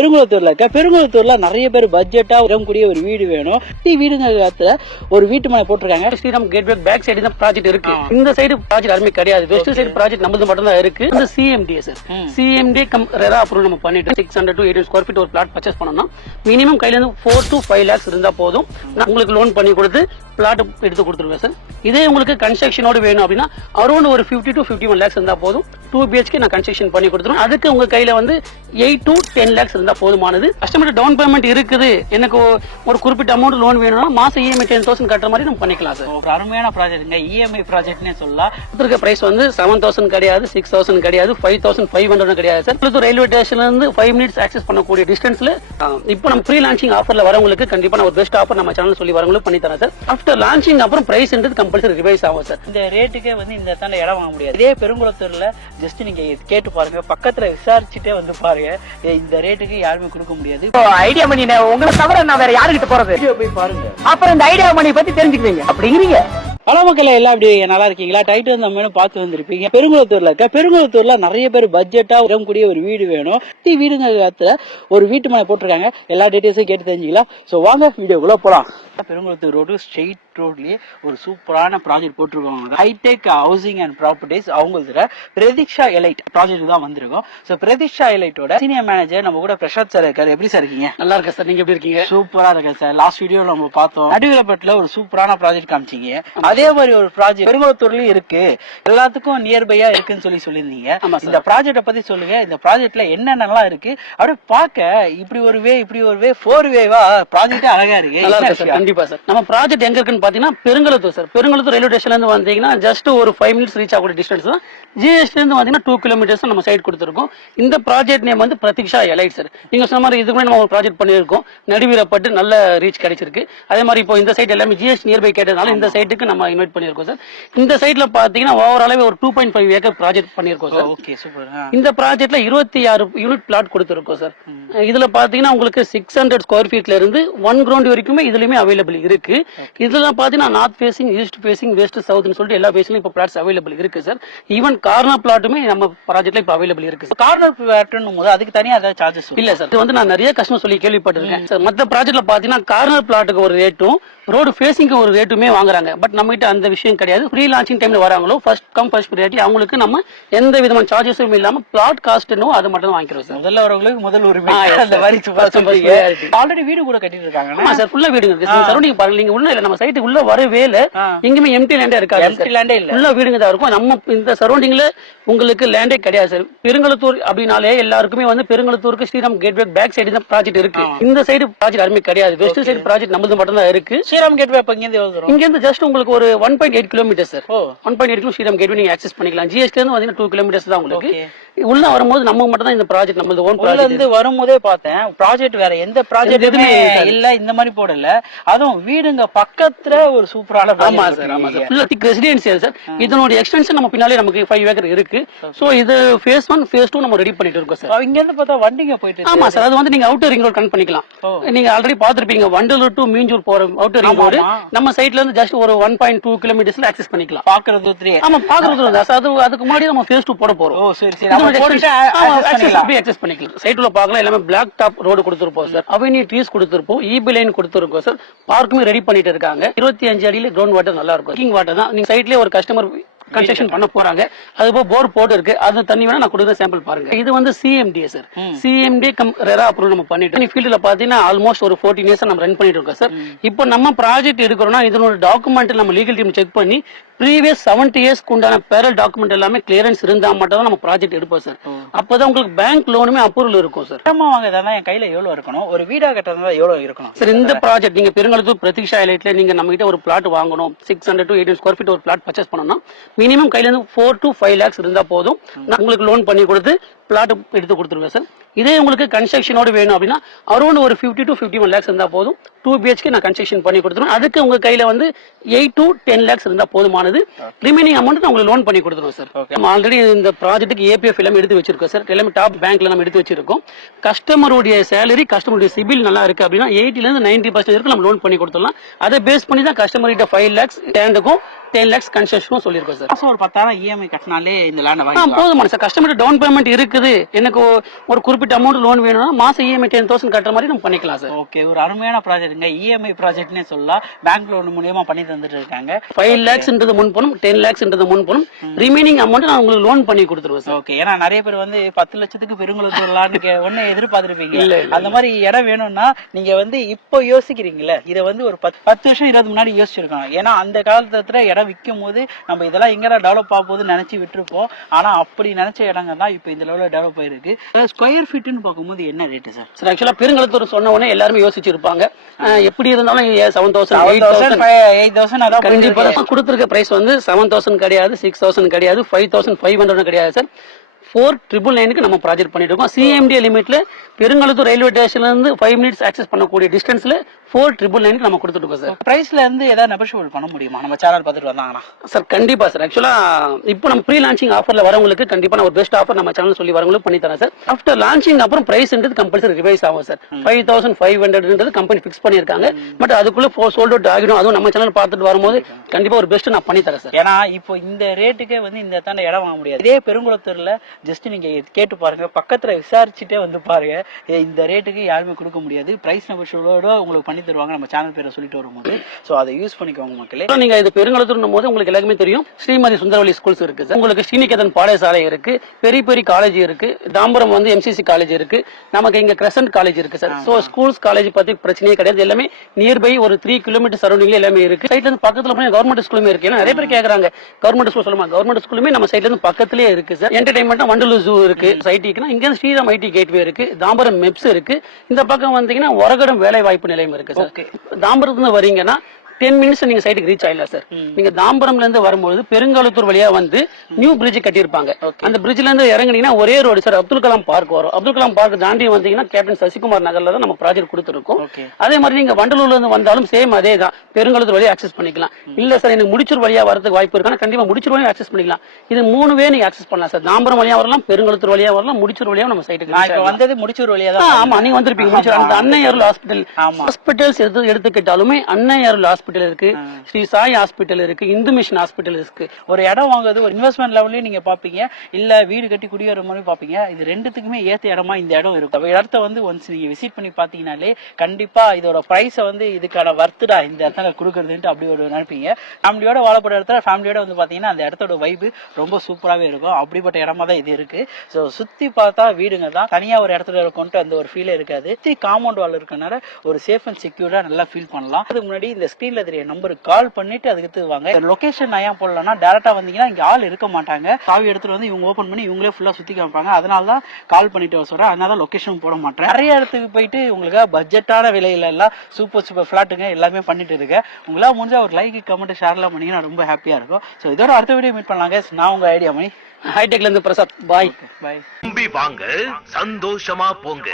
பெருங்குளத்தூர்ல இருக்க பெருங்குளத்தூர்ல நிறைய பேர் பட்ஜெட்டா வரக்கூடிய ஒரு வீடு வேணும். வீடுங்க காலத்துல ஒரு வீட்டு மனை போட்டிருக்காங்க. ஸ்ரீராம் கேட்வே பேக் சைடு தான் ப்ராஜெக்ட் இருக்கு. இந்த சைடு ப்ராஜெக்ட் யாருமே கிடையாது. வெஸ்ட் சைடு ப்ராஜெக்ட் நம்மது மட்டும் தான் இருக்கு. இந்த CMDA sir, CMD RERA approval நம்ம பண்ணிட்டு 600 to 800 ஸ்கொயர் ஃபீட் ஒரு பிளாட் பர்ச்சேஸ் பண்ணோம்னா மினிமம் கையில இருந்து 4 to 5 lakhs இருந்தா போதும். நான் உங்களுக்கு லோன் பண்ணி கொடுத்து பிளாட் எடுத்து கொடுத்துருவேன் சார். இதே உங்களுக்கு கன்ஸ்ட்ரக்ஷனோட வேணும் அப்படின்னா அரௌண்ட் ஒரு 50 to 51 lakhs இருந்தா போதும். 2 BHK நான் கன்ஸ்ட்ரக்ஷன் பண்ணி கொடுத்துருவேன். அதுக்கு உங்க கையில வந்து 8 to 10 lakhs இருந்தா போதுமானது. கஸ்டமர் டவுன் பேமெண்ட் இருக்குது, எனக்கு ஒரு குறிப்பிட்ட அமௌண்ட் லோன் வேணும்னா மாசம் இஎம்ஐ 10,000 கட்டுற மாதிரி நம்ம பண்ணிக்கலாம் சார். ஒரு அருமையான ப்ராஜெக்ட்ங்க, இஎம்ஐ ப்ராஜெக்ட்னே சொல்லலாம். இருக்க பிரைஸ் வந்து 7,000 கிடையாது, 6,000 கிடையாது, 5,500 கிடையாது சார். பிளஸ் ரயில்வே ஸ்டேஷன்ல இருந்து 5 minutes ஆக்சஸ் பண்ணக்கூடிய டிஸ்டன்ஸ்ல இப்போ நம்ம ப்ரீ லான்ச்சிங் ஆஃபர்ல வரவங்களுக்கு கண்டிப்பா நான் ஒரு பெஸ்ட் ஆஃபர் நம்ம சேனல் சொல்லி வரவங்களுக்கு பண்ணி தரேன் சார். ஆஃப்டர் லான்ச்சிங் அப்புறம் பிரைஸ்ன்றது கம்பல்சரி ரிவைஸ் ஆகும் சார். இந்த ரேட்டுக்கே வந்து இந்த இடத்துல இடம் வாங்க முடியாது. இதே பெருங்குளத்தூர்ல ஜஸ்ட் நீங்க கேட்டு பாருங்க, பக்கத்துல விசாரிச்சுட்டே வந்து பாருங்க, இந்த ரேட்டுக்கு யாருமே கொடுக்க முடியாது. ஐடியா மணி உங்களை தவிர நான் வேற யாருக்கிட்ட போறது? போய் பாருங்க, அப்புறம் இந்த ஐடியா மணி பத்தி தெரிஞ்சுக்குவீங்க அப்படிங்கிறீங்க. பல மக்கள் எல்லாம் அப்படி நல்லா இருக்கீங்களா? டைட்டு வந்து நம்ம பார்த்து வந்திருப்பீங்க. பெருங்குளத்தூர்ல இருக்க பெருங்குளத்தூர்ல நிறைய பேர் பட்ஜெட்டா வரக்கூடிய ஒரு வீடு வேணும். வீடுங்க காலத்துல ஒரு வீட்டு மனை போட்டிருக்காங்க. எல்லா டீடைல்ஸும் கேட்டு தெரிஞ்சுக்கலாம். சோ வாங்க வீடியோக்குள்ள போலாம். பெருங்குளத்தூர் ரோடு ஸ்ட்ரெயிட் ரோட்லயே ஒரு சூப்பரான ப்ராஜெக்ட் போட்டிருக்காங்க. ஹைடெக் ஹவுசிங் அண்ட் ப்ராப்பர்ட்டிஸ் அவங்களோட பிரதீக்ஷா எலைட் ப்ராஜெக்ட் தான் வந்திருக்கும். சோ பிரதீக்ஷா எலைட்டோட சீனியர் மேனேஜர் நம்ம கூட பிரசாத் சார் இருக்காரு. எப்படி சார் இருக்கீங்க? நல்லா இருக்கேன் சார், நீங்க எப்படி இருக்கீங்க? சூப்பரா இருக்கேன் சார். லாஸ்ட் வீடியோ நம்ம பார்த்தோம், நடுவிலப்பட்டுல ஒரு சூப்பரான ப்ராஜெக்ட் காமிச்சீங்க. அதே மாதிரி ஒரு ப்ராஜெக்ட் பெருங்குளத்தூர்லயும் இருக்கு, எல்லாத்துக்கும் நியர்பையா இருக்குன்னு சொல்லியிருந்தீங்க. இந்த ப்ராஜெக்ட பத்தி சொல்லுங்க. இந்த ப்ராஜெக்ட்ல என்னென்னலாம் இருக்கு அப்படியே பார்க்க இப்படி ஒரு வே 4 வேவா ப்ராஜெக்டே அழகா இருக்கு. நல்லா இருக்கு சார். கண்டிப்பா சார். நம்ம ப்ராஜெக்ட் எங்க இருக்குன்னு பாத்தீங்கன்னா பெருங்குளத்தூர் சார். பெருங்குளத்தூர் ரயில்வே ஸ்டேஷன்ல இருந்து வந்தீங்கன்னா ஜஸ்ட் ஒரு 5 minutes ரீச் ஆகக்கூடிய டிஸ்டன்ஸ் தான். ஜிஎஸ்டி இருந்து வந்தீங்கன்னா 2 kilometers நம்ம சைட் கொடுத்துருக்கோம். இந்த ப்ராஜெக்ட் நேம் வந்து பிரதீக்ஷா எலைட் சார். நீங்க சொன்ன மாதிரி இதுக்கு நம்ம ஒரு ப்ராஜெக்ட் பண்ணிருக்கோம், நடுவீரப்பட்டு நல்ல ரீச் கிடைச்சிருக்கு. அதே மாதிரி இப்போ இந்த சைட் எல்லாமே ஜிஎஸ்டி நியர்பை கேட்டதுனால இந்த சைட்டுக்கு நம்ம இன்வைட் பண்ணிருக்கோம் சார். இந்த சைட்ல பாத்தீங்கன்னா ஓவராலாவே ஒரு 2.5 ஏக்கர் ப்ராஜெக்ட் பண்ணிருக்கோம் சார். Okay, super. இந்த ப்ராஜெக்ட்ல 26 யூனிட் பிளாட் கொடுத்துருக்கோம் சார். இதுல பாத்தீங்கன்னா உங்களுக்கு 600 ஸ்கொயர் ஃபீட்ல இருந்து 1 ground வரைக்குமே இதுலயுமே அவைலபிள் இருக்கு. இதுல பாத்தீங்கன்னா north facing, east facing, west சவுத்னு சொல்லிட்டு எல்லா ஃபேஸ்லயும் இப்போ பிளாட்ஸ் அவைலபிள் இருக்கு சார். ஈவன் கார்னர் பிளாட்டுமே நம்ம ப்ராஜெக்ட்ல இப்போ அவைலபிள் இருக்கு. கார்னர் பிளாட்னும் போது அதுக்கு தனியா ஏதாவது சார்ஜஸ் இல்ல சார். இது வந்து நான் நிறைய கஸ்டமர் சொல்லி கேள்விப்பட்டிருக்கேன் சார். மற்ற ப்ராஜெக்ட்ல பாத்தீங்கன்னா கார்னர் பிளாட்டுக்கு ஒரு ரேட்டும் ரோடு ஃபேசிங்க்கு ஒரு ரேட்டுமே வாங்குறாங்க. பட் நம்ம கிட்ட அந்த விஷயம் கிடையாது. ப்ரீ லான்ச்சிங் டைம்ல வராங்களோ ஃபர்ஸ்ட் கம் ஃபர்ஸ்ட் ப்ரையாரிட்டி அவங்களுக்கு நம்ம எந்த விதமான சார்ஜஸும் இல்லாம பிளாட் காஸ்ட் என்னவோ அது மட்டும் வாங்கிக்கிறோம் சார். முதல்ல வரவங்களுக்கு முதல் உரிமை. ஆல்ரெடி வீடு கூட கட்டிட்டு இருக்காங்க. ஆமா சார், ஃபுல்லா வீடுங்க இருக்கு. சரௌண்டிங் பாருங்க, நீங்க உள்ள இல்ல நம்ம சைட்டு உள்ள வரவே இல்ல, எங்கேயுமே எம்டி லேண்டே இருக்காது. எம்டி லேண்டே இல்ல, உள்ள வீடுங்க தான் இருக்கும். நம்ம இந்த சரௌண்டிங்ல உங்களுக்கு லேண்டே கிடையாது சார். பெருங்குளத்தூர் அப்படினாலே எல்லாருக்குமே வந்து பெருங்குளத்தூருக்கு ஸ்ரீராம் கேட்வே பேக் சைடு தான் ப்ராஜெக்ட் இருக்கு. இந்த சைடு ப்ராஜெக்ட் யாருமே கிடையாது. வெஸ்ட் சைடு ப்ராஜெக்ட் நம்மது மட்டும் தான் இருக்கு. ஸ்ரீராம் கேட்வே இங்க இருந்து எவ்வளவு தூரம்? இங்க இருந்து ஜஸ்ட் உங்களுக்கு ஒரு 1.8 kilometre sir. 1.8 kilo Sriram gateway நீங்க ஆக்சஸ் பண்ணிக்கலாம். ஜிஎஸ்டி இருந்து வந்து 2 kilometers தான் உங்களுக்கு. உள்ள வரும்போது நம்ம மட்டும் தான் இந்த ப்ராஜெக்ட் நம்மது ஓன் ப்ராஜெக்ட். இருந்து வரும்போதே பார்த்தேன் ப்ராஜெக்ட் வேற எந்த ப்ராஜெக்ட் எதுவுமே இல்ல, இந்த மாதிரி போடல. அதுவும் வீடுங்க பக்கத்துல ஒரு சூப்பரான. ஆமா சார், ஆமா சார். ஃபுல்லா திக் ரெசிடென்சியல் சார். இதனோட எக்ஸ்டென்ஷன் நம்ம பின்னாலே நமக்கு 5 ஏக்கர் இருக்கு. சோ இது phase 1 phase 2 நம்ம ரெடி பண்ணிட்டு இருக்கோம் சார். இங்க இருந்து பார்த்தா வண்டிங்க போயிட்டு. ஆமா சார், அது வந்து நீங்க அவுட்டர் ரிங் ரோட் கனெக்ட் பண்ணிக்கலாம். நீங்க ஆல்ரெடி பாத்துருப்பீங்க வண்டலூர் டு மீஞ்சூர் போற அவுட்டர் ரிங் ரோடு நம்ம சைட்ல இருந்து ஜஸ்ட் ஒரு 1.2 kilometersல ஆக்சஸ் பண்ணிக்கலாம். பாக்குறது 3. ஆமா பாக்குறது தான் சார். அதுக்கு முன்னாடி நம்ம phase 2 போட போறோம். ஓ சரி சரி, நம்ம போட்டுட்டு ஆக்சஸ் பண்ணிக்கலாம். சைட்ல பார்க்கலாம், எல்லாமே பிளாக் டாப் ரோடு கொடுத்துருப்போம் சார். அவென்யூ ட்ரீஸ் கொடுத்துருப்போம், ஈபி லைன் கொடுத்துருக்கோம் சார். பார்க்குமே ரெடி பண்ணிட்டு இருக்காங்க. 25 அடியில கிரவுண்ட் வாட்டர் நல்லா இருக்கும். கிங் வாட்டர் தான். நீங்க சைட்லயே ஒரு கஸ்டமர் கன்ஸ்ட்ரக்ஷன் பண்ண போறாங்க. அதுபோல போர் போட்டு இருக்கு. அது தண்ணி வேணா நான் கொடுக்குற சாம்பிள் பாருங்க. இது வந்து CMDA sir. CMD RERA approval நம்ம பண்ணிட்டு ஃபீல்ட்ல பாத்தீங்கன்னா ஆல்மோஸ்ட் ஒரு 14 years நம்ம ரன் பண்ணிட்டு இருக்கோம் சார். இப்போ நம்ம ப்ராஜெக்ட் எடுக்கிறோம்னா இதனோட டாக்குமெண்ட் நம்ம லீகல் டீம் செக் பண்ணி ப்ரீவியஸ் 70 years உண்டான பேரல் டாக்குமெண்ட் எல்லாமே கிளியரன்ஸ் இருந்தா மட்டும் தான் நம்ம ப்ராஜெக்ட் எடுப்போம் சார். அப்பதான் உங்களுக்கு பேங்க் லோனுமே அப்ரூவல் இருக்கும் சார். வாங்கதான் என் கையில எவ்வளவு இருக்கணும், ஒரு வீடா கட்டறதா எவ்வளவு இருக்கணும் சார்? இந்த ப்ராஜெக்ட் நீங்க பெருங்குளத்தூர் பிரதீக்ஷா எலைட்ல நீங்க நம்ம கிட்ட ஒரு பிளாட் வாங்கணும், 600 to 800 ஸ்கொயர் ஃபீட் ஒரு பிளாட் பர்ச்சேஸ் பண்ணோம்னா மினிமம் கையில இருந்து 4 to 5 lakhs இருந்தா போதும். நான் உங்களுக்கு லோன் பண்ணி கொடுத்து பிளாட் எடுத்து கொடுத்துருவேன் சார். இதே உங்களுக்கு கன்ஸ்ட்ரக்ஷனோட வேணும் அப்படின்னா அரௌண்ட் ஒரு 50 to 51 lakhs இருந்தா போதும். 2 BHK நான் கன்ஸ்ட்ரக்ஷன் பண்ணி கொடுத்துருவேன். அதுக்கு உங்க கையில வந்து 8 to 10 lakhs இருந்தா போதுமானது. ரிமைனிங் அமௌண்ட் நான் உங்களுக்கு லோன் பண்ணி கொடுத்துருவோம் சார். நம்ம ஆல்ரெடி இந்த ப்ராஜெக்ட்டுக்கு ஏபிஎஃப் எல்லாம் எடுத்து வச்சிருக்கோம் சார். எல்லாமே டாப் பேங்க்ல நம்ம எடுத்து வச்சிருக்கோம். கஸ்டமருடைய சேலரி, கஸ்டமருடைய சிபில் நல்லா இருக்கு அப்படின்னா 80 to 90% இருக்கு நம்ம லோன் பண்ணி கொடுத்துடலாம். அதை பேஸ் பண்ணி தான் கஸ்டமர் கிட்ட 5 lakhs லேண்டுக்கும் 10 lakhs கன்செஷனும் சொல்லியிருக்கோம் சார். மாசம் ஒரு 10,000 இஎம்ஐ கட்டினாலே இந்த லேண்ட் வாங்கிக்கலாம். போதுமான சார். கஸ்டமர் டவுன் பேமெண்ட் இருக்குது, எனக்கு ஒரு குறிப்பிட்ட அமௌண்ட் லோன் வேணும்னா மாசம் இஎம்ஐ 10,000 கட்டுற மாதிரி நம்ம பண்ணிக்கலாம் சார். ஓகே, ஒரு அருமையான ப்ராஜெக்ட்ங்க. இஎம்ஐ ப்ராஜெக்ட்னே சொல்லலாம். பேங்க் லோன் மூலியமா பண்ணி தந்துட்டு இருக்காங்க. 5 lakhsன்றது முன் பணம், 10 lakhsன்றது முன் பணம், ரிமைனிங் அமௌண்ட் நான் உங்களுக்கு லோன் பண்ணி கொடுத்துருவேன் சார். ஓகே, ஏன்னா நிறைய பேர் வந்து 10 லட்சத்துக்கு பெருங்குளத்தூர் லேண்ட் ஒண்ணு எதிர்பார்த்திருப்பீங்க. அந்த மாதிரி இடம் வேணும்னா நீங்க வந்து இப்போ யோசிக்கிறீங்கல்ல, இதை வந்து ஒரு 10 வருஷம் 20 முன்னாடி யோசிச்சிருக்கணும். ஏன்னா அந்த காலத்துல இடம் விற்கும் போது நம்ம இதெல்லாம் எங்கடா டெவலப் ஆக போகுதுன்னு நினைச்சு விட்டுருப்போம். ஆனா அப்படி நினைச்ச இடங்க தான் இப்ப இந்த லெவலில் டெவலப் ஆயிருக்கு. ஸ்கொயர் ஃபீட்னு பார்க்கும்போது என்ன ரேட்டு சார்? சார் ஆக்சுவலா பெருங்குளத்தூர் சொன்ன உடனே எல்லாருமே யோசிச்சிருப்பாங்க, எப்படி இருந்தாலும் 7,000 8,000 கண்டிப்பா கொடுத்துருக்க பிரைஸ் வந்து 7,000 கிடையாது, 6,000 கிடையாது, 5,500 கிடையாது சார். 4,999 நம்ம ப்ராஜெக்ட் பண்ணிட்டு இருக்கோம். சிஎம்டி லிமிட்ல பெருங்குளத்தூர் ரயில்வே ஸ்டேஷன்ல இருந்து 5 minutes ஆக்சஸ் பண்ணக்கூடிய டிஸ்டன்ஸ்ல 4,999 நம்ம கொடுத்துட்டு இருக்கோம் சார். பிரைஸ்ல இருந்து ஏதாவது நெகோஷியபிள் பண்ண முடியுமா நம்ம சேனல் பார்த்துட்டு வந்தாங்கன்னா? சார் கண்டிப்பா சார். ஆக்சுவலா இப்போ நம்ம ப்ரீ லான்ச்சிங் ஆஃபர்ல வரவங்களுக்கு கண்டிப்பா நான் ஒரு பெஸ்ட் ஆஃபர் நம்ம சேனல் சொல்லி வரவங்களுக்கு பண்ணி தரேன் சார். ஆஃப்டர் லான்ச்சிங் அப்புறம் பிரைஸ்ன்றது கம்பல்சரி ரிவைஸ் ஆகும் சார். 5,500 கம்பெனி ஃபிக்ஸ் பண்ணிருக்காங்க. பட் அதுக்குள்ள சோல்ட் அவுட் ஆகிடும். அதுவும் நம்ம சேனல் பார்த்துட்டு வரும்போது கண்டிப்பா ஒரு பெஸ்ட் நான் பண்ணி தரேன் சார். ஏன்னா இப்போ இந்த ரேட்டுக்கே வந்து இந்த தாண்ட இடம் வாங்க முடியாது. இதே பெருங்குளத்தூர்ல ஜஸ்ட் நீங்க கேட்டு பாருங்க, பக்கத்துல விசாரிச்சுட்டே வந்து பாருங்க, இந்த ரேட்டுக்கு யாருமே கொடுக்க முடியாது. பிரைஸ் நெகோஷியபிளோட உங்களுக்கு பண்ணி தருவாங்க நம்ம சேனல் பேரை சொல்லிட்டு வரும்போது. சோ அதை யூஸ் பண்ணிக்கோங்க மக்களே. நீங்க இது பெருங்குளத்தூர் போது உங்களுக்கு எல்லாருமே தெரியும், ஸ்ரீமதி சுந்தரவல்லி ஸ்கூல்ஸ் இருக்கு சார். உங்களுக்கு ஸ்ரீநிகேதன் பாடசாலை இருக்கு, பெரிய பெரிய காலேஜ் இருக்கு, தாம்பரம் வந்து எம்சிசி காலேஜ் இருக்கு, நமக்கு இங்க கிரசன்ட் காலேஜ் இருக்கு சார். சோ ஸ்கூல்ஸ் காலேஜ் பத்தி பிரச்சனையே கிடையாது. எல்லாமே நியர்பை ஒரு 3 கிலோமீட்டர் சரௌண்டிங்ல எல்லாமே இருக்கு. சைட்ல இருந்து பக்கத்துல போய் கவர்மெண்ட் ஸ்கூலுமே இருக்கு. ஏன்னா நிறைய பேர் கேக்குறாங்க கவர்மெண்ட் ஸ்கூல் சொல்லுமா, கவர்மெண்ட் ஸ்கூலுமே நம்ம சைட்ல இருந்து பக்கத்திலே இருக்கு சார். என்டர்டைன்மெண்ட் வண்டலூர் ஜூ இருக்கு, ஐடிக்குனா இங்க ஸ்ரீராம் ஐடி கேட்வே இருக்கு, தாம்பரம் மெப்ஸ் இருக்கு. இந்த பக்கம் வந்தீங்கன்னா ஒரகடம் வேலை வாய்ப்பு நிலையம் இருக்கு சார். தாம்பரத்துல வரீங்கன்னா 10 minutes நீங்க சைட்டுக்கு ரீச் ஆயிடலாம் சார். நீங்க தாம்பரம்ல இருந்து வரும்போது பெருங்குளத்தூர் வழியா வந்து நியூ பிரிட்ஜ் கட்டியிருப்பாங்க. அந்த பிரிட்ஜ்ல இருந்து இறங்குனீங்கன்னா ஒரே road sir, Abdul Kalam park வரும். அப்துல் கலாம் பார்க் தாண்டி வந்தீங்கன்னா கேப்டன் சசிகுமார் நகர்ல தான் நம்ம ப்ராஜெக்ட் கொடுத்துருக்கோம். அதே மாதிரி நீங்க வண்டலூர்ல இருந்து வந்தாலும் சேம் அதே தான், பெருங்குளத்தூர் வழியா ஆக்சஸ் பண்ணிக்கலாம். இல்ல சார் எனக்கு முடிச்சூர் வழியா வரதுக்கு வாய்ப்பு இருக்கு, கண்டிப்பா முடிச்சூர் வழியா ஆக்சஸ் பண்ணிக்கலாம். இது 3 வே நீங்க ஆக்சஸ் பண்ணலாம் சார். தாம்பரம் வழியா வரலாம், பெருங்குளத்தூர் வழியா வரலாம், முடிச்சூர் வழியா நம்ம சைட்டுக்கு வந்தது. முடிச்சூர் வழியா தான். ஆமா, நீங்க வந்திருப்பீங்க முடிச்சூர். அந்த அன்னை அருள் ஹாஸ்பிட்டல், ஹாஸ்பிட்டல்ஸ் எடுத்துக்கிட்டாலுமே அன்னை அருள் ஹாஸ்பிட்டல் இருக்கு, ஸ்ரீ சாய் ஹாஸ்பிட்டல் இருக்கு, இந்து மிஷன் ஹாஸ்பிட்டல் இருக்கு. ஒரு இடம் வாங்குறது ஒரு இன்வெஸ்ட்மெண்ட் லெவல்லயும் நீங்க பாப்பீங்க, இல்ல வீடு கட்டி குடியேற மாதிரி பாப்பீங்க. இது ரெண்டுத்துக்குமே ஏத்த இடமா இந்த இடம் இருக்கும். இடத்த வந்து ஒன்ஸ் நீங்க விசிட் பண்ணி பாத்தீங்கன்னாலே கண்டிப்பா இதோட பிரைஸ வந்து இதுக்கான வர்த்துடா இந்த இடத்துல கொடுக்கறதுன்ட்டு அப்படி ஒரு நினைப்பீங்க. ஃபேமிலியோட வாழப்பட இடத்துல ஃபேமிலியோட வந்து பாத்தீங்கன்னா அந்த இடத்தோட வைப்பு ரொம்ப சூப்பராகவே இருக்கும். அப்படிப்பட்ட இடமா தான் இது இருக்கு. ஸோ சுத்தி பார்த்தா வீடுங்க தான், தனியா ஒரு இடத்துல கொண்டு அந்த ஒரு ஃபீலே இருக்காது. சுத்தி காம்பவுண்ட் வால் இருக்கனால ஒரு சேஃப் அண்ட் செக்யூர்டா நல்லா ஃபீல் பண்ணலாம். அதுக்கு முன்னாடி இந்த ஸ்கிரீன்ல தெரிய நம்பருக்கு கால் பண்ணிட்டு அதுக்கு வாங்க. லொகேஷன் நான் ஏன் போடலன்னா, டைரக்டா வந்தீங்கன்னா இங்க ஆள் இருக்க மாட்டாங்க. சாவி எடுத்துட்டு வந்து இவங்க ஓபன் பண்ணி இவங்களே ஃபுல்லா சுத்தி காமிப்பாங்க. அதனால தான் கால் பண்ணிட்டு வர சொல்றேன். அதனால தான் லொகேஷன் போட மாட்டேன். நிறைய இடத்துக்கு போயிட்டு உங்களுக்கு பட்ஜெட்டான விலையில எல்லாம் சூப்பர் ஃபிளாட்டுங்க எல்லாமே பண்ணிட்டு இருக்கேன். உங்களால முடிஞ்சா ஒரு லைக் கமெண்ட் ஷேர்லாம் பண்ணீங்கன்னா ரொம்ப ஹாப்பியா இருக்கும். ஸோ இதோட அடுத்த வீடியோ மீட் பண்ணலாங்க. நான் உங்க ஐடியா மணி, ஹைடெக்ல இருந்து பிரசாத். பாய் பாய். வாங்க சந்தோஷமா போங்க.